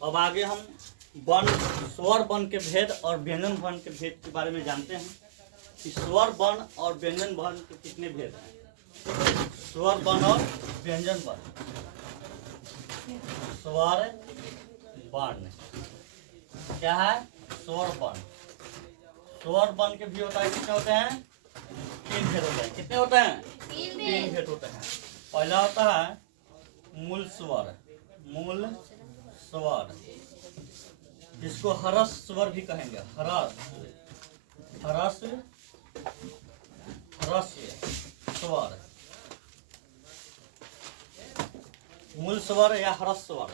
अब आगे हम वर्ण स्वर वर्ण के भेद और व्यंजन वर्ण के भेद के बारे में जानते हैं कि स्वर वर्ण और व्यंजन वर्ण के कितने भेद हैं। स्वर वर्ण और व्यंजन वर्ण। स्वर वर्ण क्या है? स्वर वर्ण। स्वर वर्ण के भी होता है, कितने होते हैं? 3 भेद होते हैं। कितने होते हैं? 3 भेद होते हैं। पहला होता है मूल स्वर। मूल स्वर जिसको हरस स्वर भी कहेंगे। हरस हरस ह्रस्व स्वर, मूल स्वर या हरस स्वर।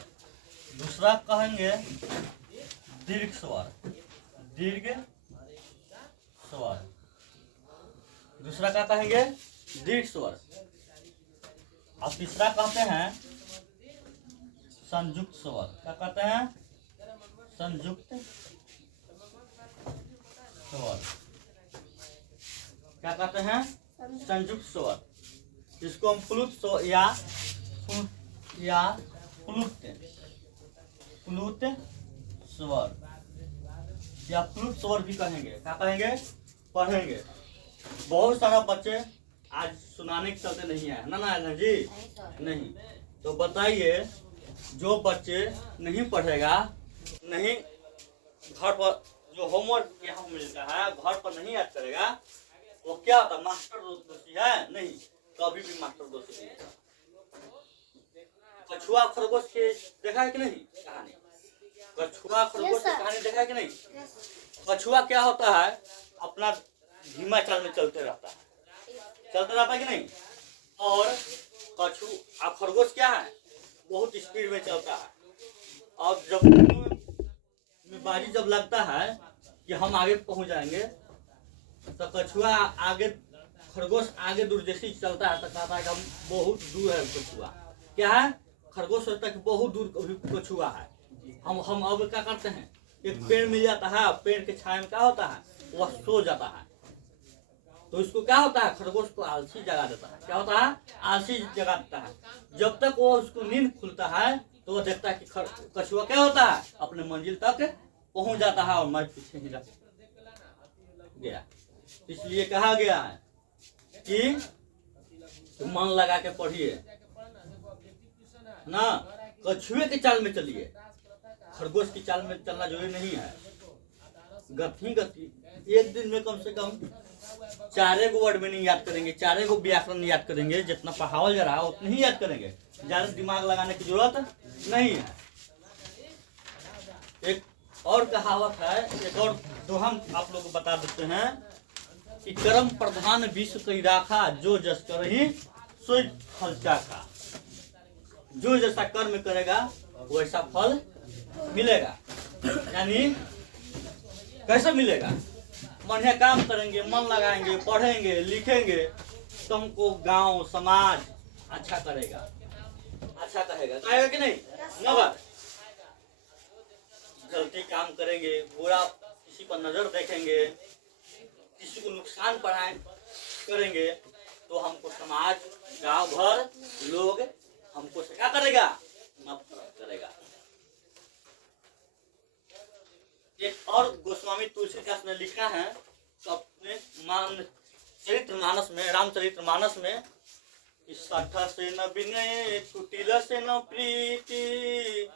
दूसरा कहेंगे दीर्घ स्वर। दीर्घ स्वर। दूसरा क्या कहेंगे? दीर्घ स्वर। और तीसरा कहते हैं संयुक्त स्वर। क्या कहते हैं? संयुक्त स्वर। क्या कहते हैं? संयुक्त स्वर। जिसको हम प्लुत स्वर या प्लुत स्वर या प्लुत स्वर भी कहेंगे। क्या कहेंगे? पढ़ेंगे। बहुत सारा बच्चे आज सुनाने के चलते नहीं आए ना जी? नहीं। तो बताइए, जो बच्चे नहीं पढ़ेगा, नहीं घर पर जो होमवर्क यहाँ मिलता है घर पर नहीं याद करेगा, वो क्या होता? मास्टर दोषी है? नहीं, कभी भी मास्टर दोषी नहीं है। कछुआ खरगोश के देखा है कि नहीं कहानी? कछुआ खरगोश की कहानी देखा है कि नहीं? कछुआ क्या होता है? अपना धीमा चाल में चलते रहता है कि नहीं? और खरगोश क्या है? बहुत स्पीड में चलता है। और जब बाजी जब लगता है कि हम आगे पहुंच जाएंगे, तो कछुआ आगे, खरगोश आगे दूर जैसे चलता है तो कहता है कि हम बहुत दूर है कछुआ। क्या है? खरगोश सोचता है कि बहुत दूर कछुआ है। हम अब क्या करते हैं? एक पेड़ मिल जाता है, पेड़ के छाया में क्या होता है? वह सो जाता है। तो इसको क्या होता है? खरगोश को आलसी जगा देता है। क्या होता है? आलसी जगा देता है। जब तक वो उसको नींद खुलता है तो वो देखता है कि कछुआ क्या होता है? अपने मंजिल तक पहुंच जाता है और मैं पीछे ही रह गया। इसलिए कहा गया है कि मन लगा के पढ़िए ना, कछुए की चाल में चलिए, खरगोश की चाल में चलना जरूरी नहीं है। गति एक दिन में कम से कम 4 वर्ड में नहीं याद करेंगे, 4 व्याकरण याद करेंगे। जितना पढ़ावल जा रहा है उतना ही याद करेंगे, ज्यादा दिमाग लगाने की जरूरत नहीं है। एक और कहावत है, एक और दोहम आप लोग को बता देते हैं कि कर्म प्रधान विश्व कई राखा, जो जस करही सो फल चाखा। जो जैसा कर्म करेगा वैसा फल मिलेगा। यानी कैसे मिलेगा? बढ़िया काम करेंगे, मन लगाएंगे, पढ़ेंगे, लिखेंगे, तो हमको गांव समाज अच्छा करेगा, अच्छा कहेगा कि नहीं? नगर गलती काम करेंगे, बुरा किसी पर नजर देखेंगे, किसी को नुकसान करेंगे, तो हमको समाज, गांव भर लोग हमको क्या करेगा? नफरत करेगा। एक और गोस्वामी तुलसीदास ने लिखा है तो अपने चरित्रमानस में, रामचरितमानस में, सठ से न विनय, कुटिल से न प्रीति,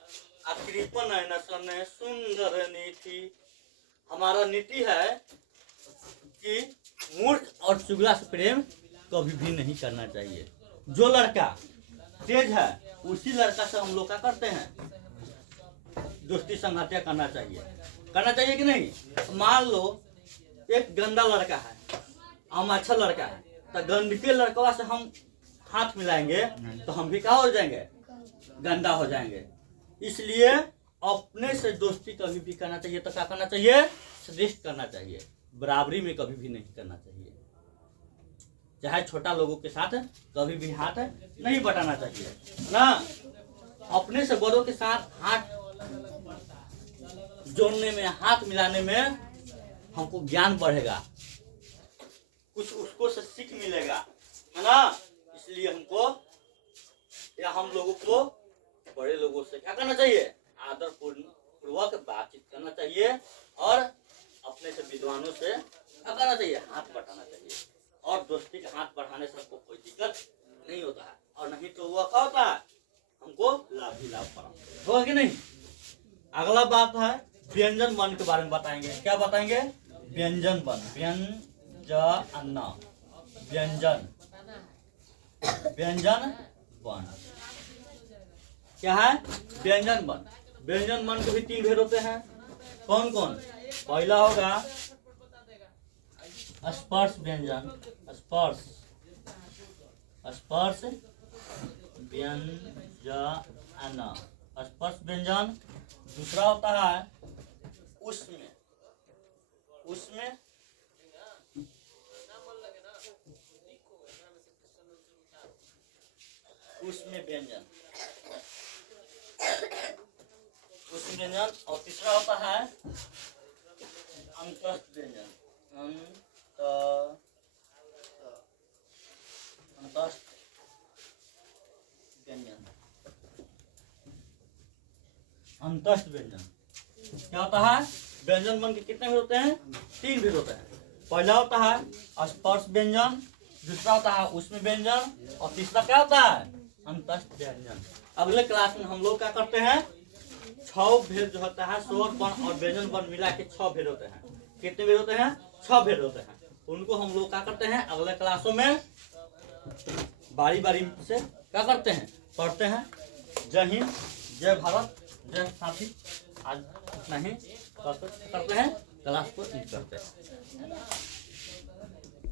कृपण न सन सुंदर नीति। हमारा नीति है कि मूर्ख और चुगला से प्रेम कभी भी नहीं करना चाहिए। जो लड़का तेज है उसी लड़का से हम लोग क्या करते हैं? दोस्ती संगतिया करना चाहिए कि नहीं? मान लो एक गंदा लड़का है, हम अच्छा लड़का है, तो गंदके लड़का से हम हाथ मिलाएंगे तो हम भी क्या हो जाएंगे? गंदा हो जाएंगे। इसलिए अपने से दोस्ती कभी भी करना चाहिए तो क्या करना चाहिए? श्रेष्ठ करना चाहिए, बराबरी में कभी भी नहीं करना चाहिए। चाहे छोटा लोगों के साथ कभी भी हाथ नहीं बटाना चाहिए ना। अपने से बड़ों के साथ हाथ जोड़ने में, हाथ मिलाने में हमको ज्ञान बढ़ेगा, कुछ उसको से सीख मिलेगा, है ना। इसलिए हमको या हम लोगों को बड़े लोगों से क्या करना चाहिए? आदर पूर्वक बातचीत करना चाहिए और अपने से विद्वानों से क्या करना चाहिए, हाथ बढ़ाना चाहिए। और दोस्ती का हाथ बढ़ाने से हमको कोई दिक्कत नहीं होता है, और नहीं तो वह क्या होता है, हमको लाभ ही लाभ पड़ा होगा कि नहीं। अगला बात है व्यंजन वर्ण के बारे में बताएंगे। क्या बताएंगे, व्यंजन वर्ण, व्यंजन व्यंजन वर्ण क्या है, व्यंजन वर्ण। व्यंजन वर्ण के भी 3 भेद होते हैं। कौन कौन, पहला होगा स्पर्श व्यंजन, स्पर्श व्यंजन, स्पर्श व्यंजन। दूसरा होता है उसमें व्यंजन, और तीसरा होता है अंतस्थ व्यंजन, अंतस्थ व्यंजन। क्या होता है, व्यंजन वर्ण के कितने भेद होते हैं, 3 भेद होते हैं। पहला होता है स्पर्श व्यंजन, दूसरा होता है उसमें व्यंजन, और तीसरा क्या होता है, अंतस्थ व्यंजन। अगले क्लास में हम लोग क्या करते हैं, 6 भेद जो होता है, स्वर वर्ण और व्यंजन वर्ण मिला के 6 भेद होते हैं। कितने भेद होते हैं, 6 भेद होते हैं। उनको हम लोग क्या करते हैं, अगले क्लासों में बारी बारी से क्या करते हैं, पढ़ते हैं। जय हिंद, जय भारत, जय साथी। आज इतना ही करते हैं, क्लास को करते हैं।